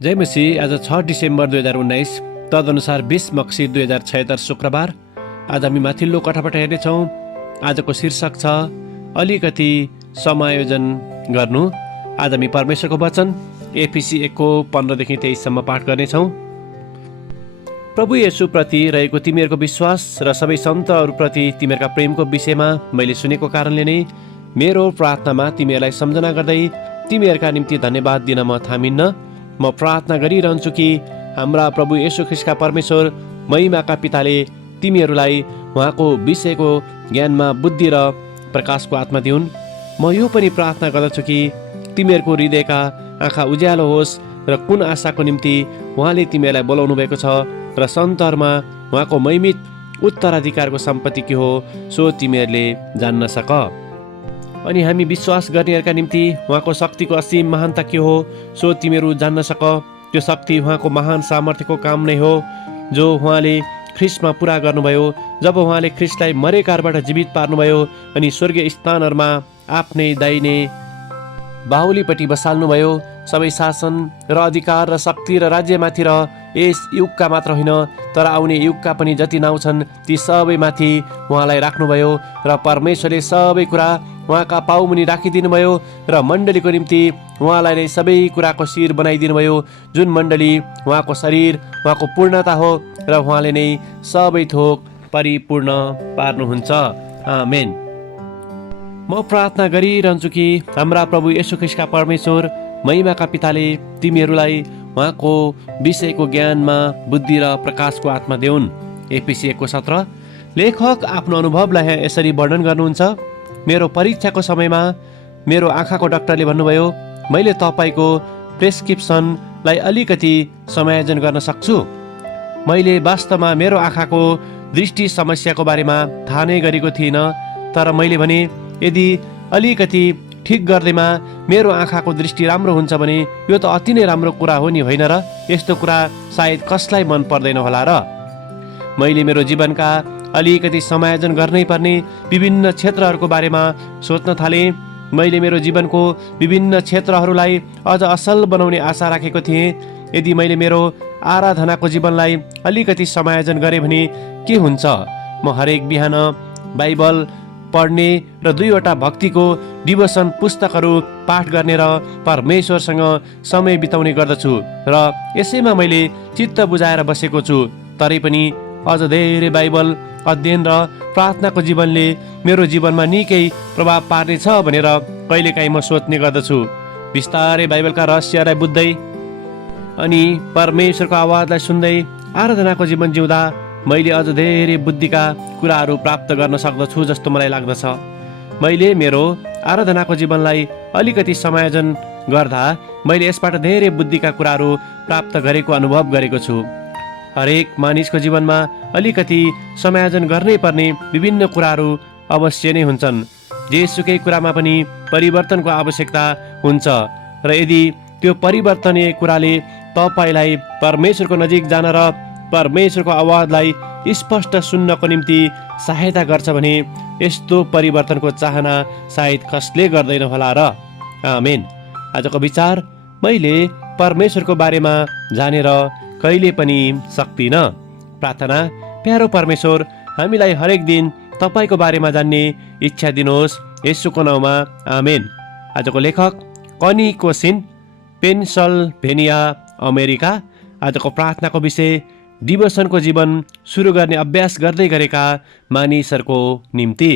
जय मसीह। आज 6 डिसेम्बर 2019 तदनुसार 20 मक्सी 2076 शुक्रबार। आज हामी माथिल्लो कथाबाट हेर्नेछौँ। आजको शीर्षक छ अलिकति समायोजन गर्नु। आज हामी परमेश्वरको वचन एफिसी 1 को 15देखि 23सम्म पाठ गर्नेछौँ। प्रभु येशूप्रति रहेको तिमीहरूको विश्वास र सबै सन्तहरूप्रति तिमीहरूका प्रेमको विषयमा मैले सुनेको कारणले नै मेरो प्रार्थनामा तिमीहरूलाई सम्झना गर्दै तिमीहरूका निम्ति धन्यवाद दिन म थामिन्न। म प्रार्थना गरिरहन्छु कि हाम्रा प्रभु येशू ख्रीष्टका परमेश्वर महिमाका पिताले तिमीहरूलाई उहाँको विषयको ज्ञानमा बुद्धि र प्रकाशको आत्मा दिउन्। म यो पनि प्रार्थना गर्दछु कि तिमीहरूको हृदयका आँखा उज्यालो होस् र कुन आशाको निम्ति उहाँले तिमीहरूलाई बोलाउनु भएको छ र सन्तहरूमा उहाँको महिमित उत्तराधिकारको सम्पत्ति के हो सो तिमीहरूले जान्न सक। अनि हामी विश्वास गर्नेहरूका निम्ति उहाँको शक्तिको असीम महानता के हो सो तिमीहरू जान्न सक। त्यो शक्ति उहाँको महान सामर्थ्यको काम नै हो जो उहाँले ख्रीष्टमा पुरा गर्नुभयो जब उहाँले ख्रीष्टलाई मरेकाबाट जीवित पार्नुभयो अनि स्वर्गीय स्थानहरूमा आफ्नै दाहिने बाहुलीपट्टि बसाल्नुभयो। सबै शासन र अधिकार र शक्ति र राज्यमाथि र यस युगका मात्र होइन तर आउने युगका पनि जति नाउँ छन् ती सबैमाथि उहाँलाई राख्नुभयो र परमेश्वरले सबै कुरा उहाँका पाउमुनि राखिदिनुभयो र मण्डलीको निम्ति उहाँलाई नै सबै कुराको शिर बनाइदिनुभयो जुन मण्डली उहाँको शरीर उहाँको पूर्णता हो र उहाँले नै सबै थोक परिपूर्ण पार्नुहुन्छ। आमेन। म प्रार्थना गरिरहन्छु कि हाम्रा प्रभु येशू ख्रीष्टका परमेश्वर महिमाका पिताले तिमीहरूलाई उहाँको विषयको ज्ञानमा बुद्धि र प्रकाशको आत्मा देउन्। एफिसी 1 को 17। लेखक आफ्नो अनुभवलाई यहाँ यसरी वर्णन गर्नुहुन्छ। मेरो परीक्षाको समयमा मेरो आँखाको डाक्टरले भन्नुभयो मैले तपाईँको प्रेस्क्रिप्सनलाई अलिकति समायोजन गर्न सक्छु। मैले वास्तवमा मेरो आँखाको दृष्टि समस्याको बारेमा थाहा नै गरेको थिइनँ, तर मैले भने यदि अलिकति ठिक गर्दैमा मेरो आँखाको दृष्टि राम्रो हुन्छ भने यो त अति नै राम्रो कुरा हो नि, होइन र? यस्तो कुरा सायद कसलाई मन पर्दैन होला र? मैले मेरो जीवनका अलिकति समायोजन गर्नै पर्ने विभिन्न क्षेत्रहरूको बारेमा सोच्न थालेँ। मैले मेरो जीवनको विभिन्न क्षेत्रहरूलाई अझ असल बनाउने आशा राखेको थिएँ। यदि मैले मेरो आराधनाको जीवनलाई अलिकति समायोजन गरेँ भने के हुन्छ? म हरेक बिहान बाइबल पढ्ने र 2वटा भक्तिको डिभोसन पुस्तकहरू पाठ गर्ने र परमेश्वरसँग समय बिताउने गर्दछु र यसैमा मैले चित्त बुझाएर बसेको छु। तरै पनि अझ धेरै बाइबल अध्ययन र प्रार्थनाको जीवनले मेरो जीवनमा निकै प्रभाव पार्नेछ भनेर कहिलेकाहीँ म सोच्ने गर्दछु। बिस्तारै बाइबलका रहस्यलाई बुझ्दै अनि परमेश्वरको आवाजलाई सुन्दै आराधनाको जीवन जिउँदा मैले अझ धेरै बुद्धिका कुराहरू प्राप्त गर्न सक्दछु जस्तो मलाई लाग्दछ। मैले मेरो आराधनाको जीवनलाई अलिकति समायोजन गर्दा मैले यसबाट धेरै बुद्धिका कुराहरू प्राप्त गरेको अनुभव गरेको छु। हरेक मानिसको जीवनमा अलिकति समायोजन गर्नै पर्ने विभिन्न कुराहरू अवश्य नै हुन्छन्। जेसुकै कुरामा पनि परिवर्तनको आवश्यकता हुन्छ र यदि त्यो परिवर्तनीय कुराले तपाईँलाई परमेश्वरको नजिक जान र परमेश्वरको आवाजलाई स्पष्ट सुन्नको निम्ति सहायता गर्छ भने यस्तो परिवर्तनको चाहना सायद कसले गर्दैन होला र? आमेन। आजको विचार मैले परमेश्वरको बारेमा जानेर कहिले पनि सक्दिनँ। प्रार्थना। प्यारो परमेश्वर, हामीलाई हरेक दिन तपाईँको बारेमा जान्ने इच्छा दिनुहोस् येशूको नाउँमा। आमेन। आजको लेखक कनी कोसिन, पेन्सिल्भेनिया, अमेरिका। आजको प्रार्थनाको विषय डिभोसनको जीवन सुरु गर्ने अभ्यास गर्दै गरेका मानिसहरूको निम्ति।